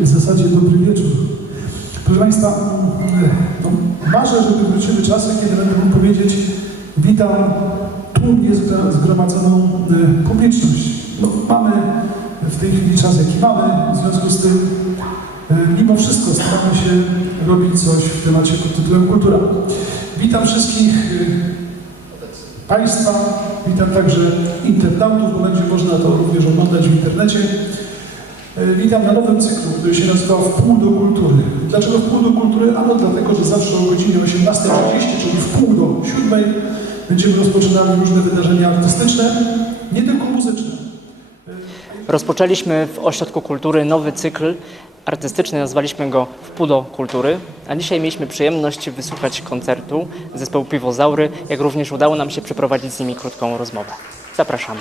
w zasadzie dobry wieczór. Proszę Państwa, no, marzę, żeby wróciły czasy, kiedy będę mógł powiedzieć witam zgra- zgromadzoną y, publiczność. No, mamy w tej chwili czas, jaki mamy, w związku z tym y, mimo wszystko staramy się robić coś w temacie pod tytułem kultura. Witam wszystkich y, Państwa, witam także internautów, bo będzie można to również oglądać w internecie. E, Witam na nowym cyklu, który się nazywa Wpół do kultury. Dlaczego Wpół do kultury? Ano dlatego, że zawsze o godzinie 18.30, czyli wpół do 7 będziemy rozpoczynali różne wydarzenia artystyczne, nie tylko muzyczne. Rozpoczęliśmy w Ośrodku Kultury nowy cykl artystyczny, nazwaliśmy go Wpół do Kultury, a dzisiaj mieliśmy przyjemność wysłuchać koncertu zespołu Piwozaury, jak również udało nam się przeprowadzić z nimi krótką rozmowę. Zapraszamy.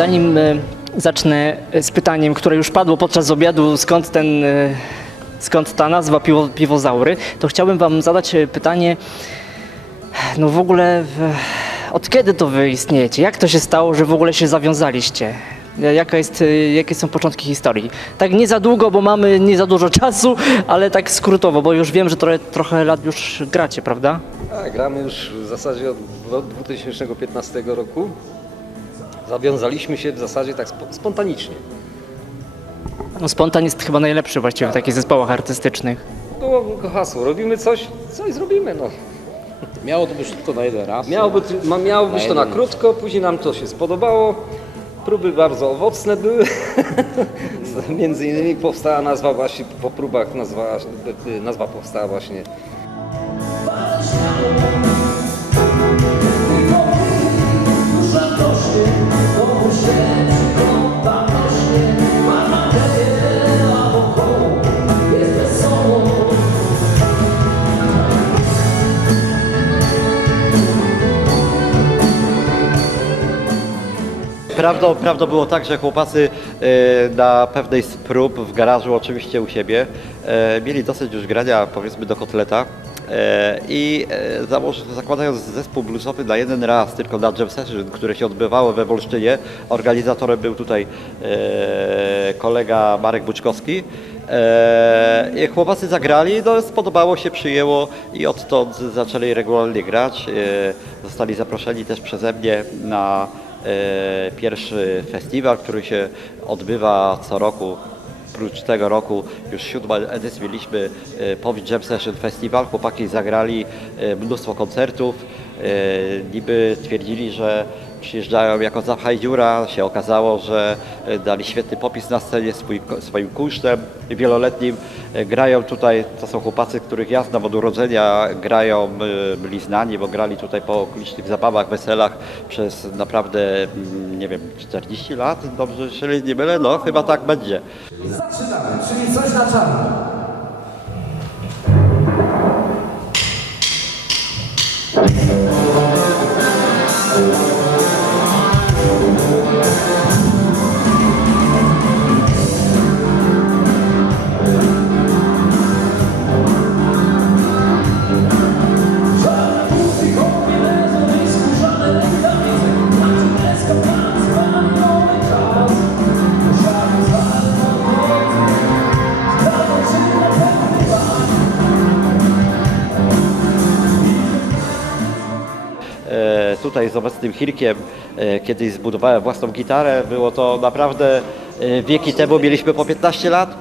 Zanim e, zacznę e, z pytaniem, które już padło podczas obiadu, skąd ten, e, skąd ta nazwa piwo, piwozaury, to chciałbym wam zadać pytanie, no w ogóle od kiedy to wy istniejecie? Jak to się stało, że w ogóle się zawiązaliście? Jaka jest, jakie są początki historii? Tak nie za długo, bo mamy nie za dużo czasu, ale tak skrótowo, bo już wiem, że trochę, trochę lat już gracie, prawda? Tak, gramy już w zasadzie od dwu- 2015 roku. Zawiązaliśmy się w zasadzie tak spo- spontanicznie. No spontan jest chyba najlepszy właściwie w takich zespołach artystycznych. Było tylko hasło, robimy coś, coś zrobimy. No. Miało to być tylko na jeden raz. Miało, być, ma, miało być to na krótko, później nam to się spodobało. Próby bardzo owocne były. Między innymi powstała nazwa właśnie, po próbach nazwa, nazwa powstała właśnie Prawdą, prawdą było tak, że chłopacy e, na pewnej z prób w garażu, oczywiście u siebie, e, mieli dosyć już grania powiedzmy do kotleta e, i zakładając zespół bluesowy na jeden raz, tylko na jam session, które się odbywało we Wolsztynie, organizatorem był tutaj kolega Marek Buczkowski, E, i chłopacy zagrali, no spodobało się, przyjęło i odtąd zaczęli regularnie grać. Zostali zaproszeni też przeze mnie na pierwszy festiwal, który się odbywa co roku. Prócz tego roku już siódma edycję mieliśmy e, Powid Jam Session Festival. Chłopaki zagrali e, mnóstwo koncertów. E, Niby twierdzili, że przyjeżdżają jako zapchaj dziura. Się okazało, że e, dali świetny popis na scenie swój, swoim kusztem wieloletnim. E, Grają tutaj, to są chłopacy, których ja znam od urodzenia, grają, e, byli znani, bo grali tutaj po okolicznych zabawach, weselach przez naprawdę, mm, nie wiem, 40 lat, dobrze, jeżeli nie mylę, no chyba tak będzie. Zaczynamy, czyli coś na czarno. Obecnym Hirkiem e, kiedyś zbudowałem własną gitarę. Było to naprawdę e, wieki temu, mieliśmy po 15 lat.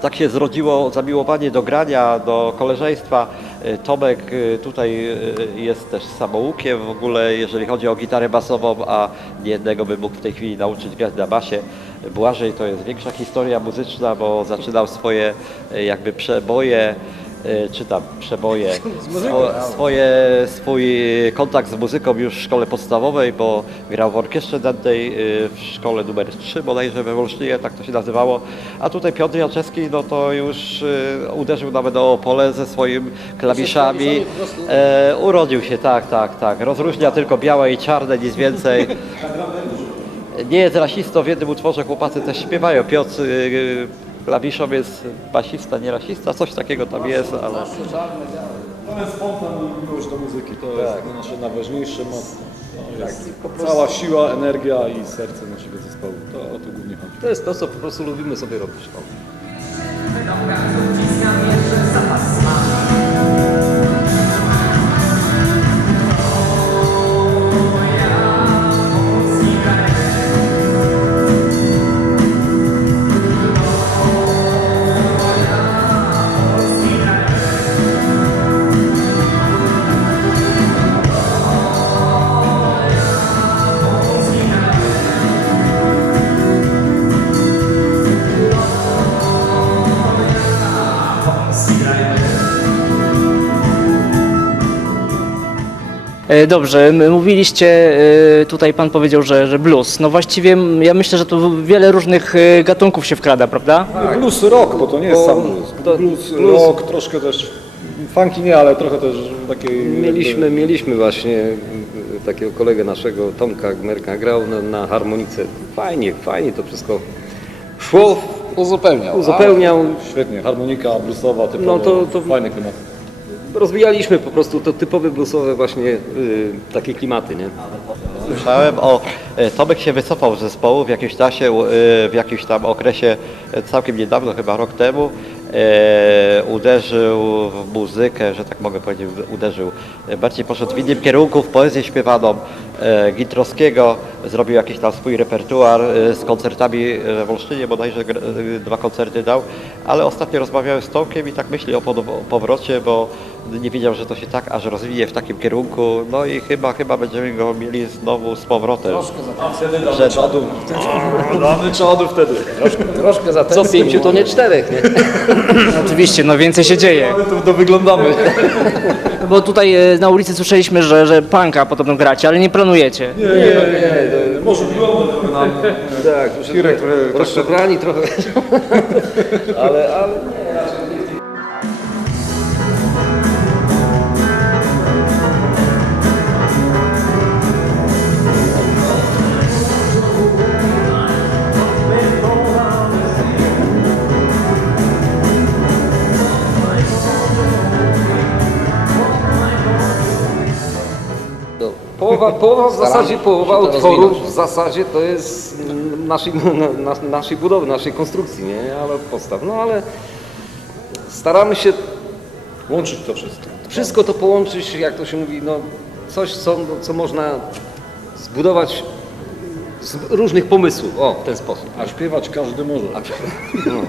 Tak się zrodziło zamiłowanie do grania, do koleżeństwa. E, Tomek tutaj jest też samoukiem w ogóle, jeżeli chodzi o gitarę basową, a nie jednego by mógł w tej chwili nauczyć grać na basie. Błażej to jest większa historia muzyczna, bo zaczynał swoje jakby przeboje czy tam przeboje, swo, swoje, swój kontakt z muzyką już w szkole podstawowej, bo grał w orkiestrze dętej e, w szkole numer 3 bodajże we Wolsztynie, tak to się nazywało. A tutaj Piotr Jaczewski, no to już e, uderzył nawet o pole ze swoimi klawiszami. E, urodził się, tak, tak, tak. Rozróżnia tylko białe i czarne, nic więcej. Nie jest rasistą, w jednym utworze chłopacy też śpiewają. Piotr klawiszą jest basista, nie rasista, coś takiego tam jest, ale... To jest spontan i miłość do muzyki, to jest nasze najważniejsze. mo- To jest cała siła, energia i serce naszego zespołu. To o to głównie chodzi. To jest to, co po prostu lubimy sobie robić. O. E, Dobrze, m- mówiliście, e, tutaj pan powiedział, że, że blues. No właściwie ja myślę, że tu wiele różnych e, gatunków się wkrada, prawda? Blues rock, bo to nie jest Bo sam blues. to- Blues, blues- rock, troszkę też funky nie, ale trochę też takiej... Mieliśmy, mieliśmy właśnie takiego kolegę naszego, Tomka Gmerka, grał na, na harmonice. Fajnie, fajnie to wszystko szło, Uzupełniał. uzupełniał. Świetnie, harmonika bluesowa, typowo, No to- to- fajny klimat. Rozwijaliśmy po prostu to typowe bluesowe właśnie y, takie klimaty, nie? Słyszałem o... e, Tomek się wycofał z zespołu w jakimś czasie, e, w jakimś tam okresie, e, całkiem niedawno, chyba rok temu. E, uderzył w muzykę, że tak mogę powiedzieć, uderzył. Bardziej poszedł w innym kierunku, w poezję śpiewaną. E, Gitrowskiego zrobił jakiś tam swój repertuar z koncertami w Olsztynie, bodajże dwa koncerty dał, ale ostatnio rozmawiałem z Tomkiem i tak myśli o powrocie, bo nie wiedział, że to się tak aż rozwinie w takim kierunku, no i chyba, chyba będziemy go mieli znowu z powrotem. Że, Czadu. Damy czadu wtedy. Troszkę za Co pięciu to nie czterech, nie? Oczywiście, no więcej się dzieje. Ale to, to wyglądamy. Bo tutaj e, na ulicy słyszeliśmy, że, że punka podobno gracie, ale nie planujecie. Nie, nie, nie, nie. Może byłoby nam Tak, już Hirek, który rozczokrani trochę. ale, ale No, Połowa, połowa w zasadzie, połowa to utworu rozwinąć. w zasadzie to jest mm, naszej, na, na, naszej budowy, naszej konstrukcji, nie? Ale podstaw. No ale staramy się łączyć to wszystko. wszystko to połączyć, jak to się mówi, no coś, co, co można zbudować z różnych pomysłów. O, w ten sposób. A śpiewać każdy może. Jakimś, No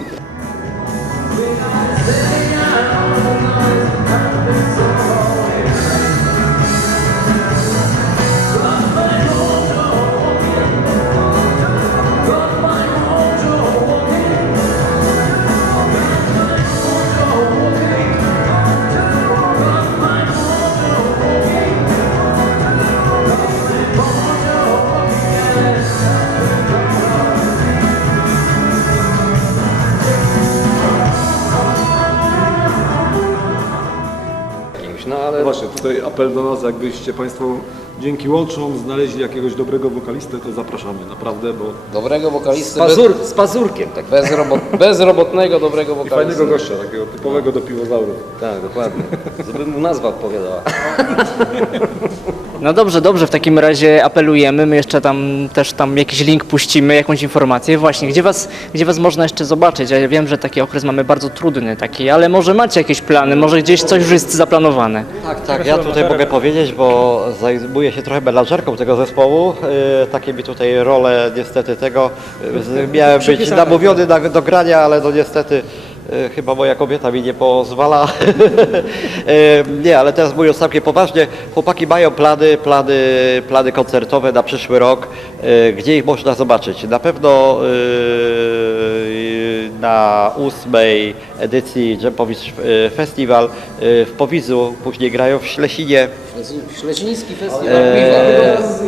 ale No właśnie, tutaj apel do nas, jakbyście Państwo dzięki łączom znaleźli jakiegoś dobrego wokalistę, to zapraszamy, naprawdę, bo Dobrego z, wokalisty, bez, pazur, z pazurkiem. Tak, bezrobot, bezrobotnego dobrego i wokalisty. fajnego gościa, takiego typowego do piwozaurów. tak dokładnie. Żeby mu nazwa odpowiadała. No dobrze, dobrze, w takim razie apelujemy, my jeszcze tam też tam jakiś link puścimy, jakąś informację. Właśnie, gdzie was, gdzie was można jeszcze zobaczyć? Ja wiem, że taki okres mamy bardzo trudny taki, ale może macie jakieś plany, może gdzieś coś już jest zaplanowane. Tak, tak, ja tutaj mogę powiedzieć, bo zajmuję się trochę menadżerką tego zespołu. Yy, takie mi tutaj role niestety tego. Yy, miałem być namówiony na, do grania, ale no niestety yy, chyba moja kobieta mi nie pozwala. Yy, nie, ale teraz mówiąc całkiem poważnie, chłopaki mają plany, plany, plany koncertowe na przyszły rok. Yy, gdzie ich można zobaczyć? Na pewno na ósmej edycji Dżempowicz Festival yy, w Powidzu, później grają w Ślesinie. Śledziński festiwal piwa.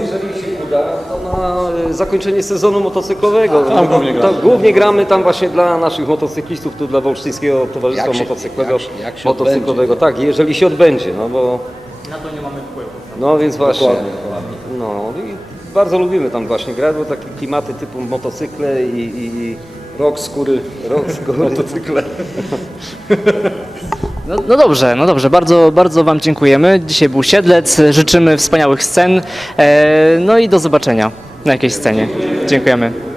jeżeli się uda, e, zakończenie sezonu motocyklowego. Tam głównie gramy. To głównie gramy tam właśnie dla naszych motocyklistów, tu dla Wolsztyńskiego Towarzystwa Jak się- Motocyklowego, jak się- jak się motocyklowego. Tak, jeżeli się odbędzie, no bo... Na to nie mamy wpływu. No więc właśnie. Dokładnie, dokładnie. No i bardzo lubimy tam właśnie grać, bo takie klimaty typu motocykle i, i rok skóry, rok skóry. Motocykle. No, no dobrze, no dobrze, bardzo, bardzo Wam dziękujemy. Dzisiaj był Siedlec, życzymy wspaniałych scen, e, no i do zobaczenia na jakiejś scenie. Dziękujemy.